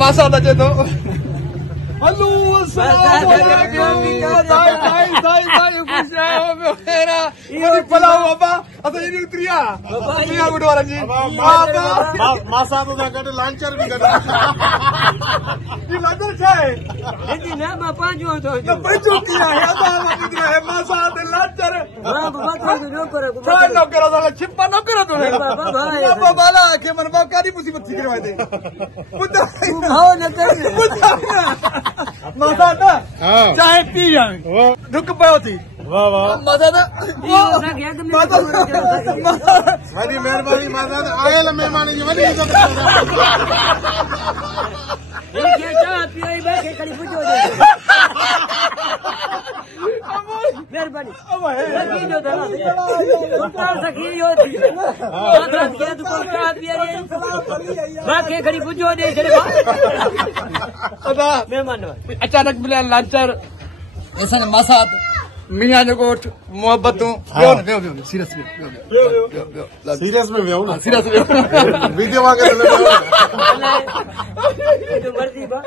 मासा था चेतो हेलो अस्सलाम वालेकुम दाई खुश आयो मेरा मुझे भला बाबा असा ये उतरिया दुनिया गुडवारा जी बाबा मासा तो गड लांचर भी गड ये लांचर छे जी ना मैं पांचो तो पंचो किया है असा मत है मासा ते लांचर बाबा तो जो करे काय न करा दा छिपा न करा तो बाबा बाला के मन बा कारी मुसीबत थी करवाए दे बुद्धा हो न कर मासा था चाय पी जावे दुख पयो थी वाह वाह मासा था वडी मेहरबानी मासा आयल मेहमानी जी वडी इज्जत ये चाह पियो बैठे कड़ी पूछो दे मेहरबानी सकी जो था तो सकी जो थी माता के तो चाह पियो बाकी कड़ी पूछो दे अदा मेहमान अचानक मिलिया लांचर ऐसा मासा मियां जो गोठ मोहब्बतों सीरियस में सीरियस में वेऊ ना सीरियस में वीडियो वाके तो मर्जी बा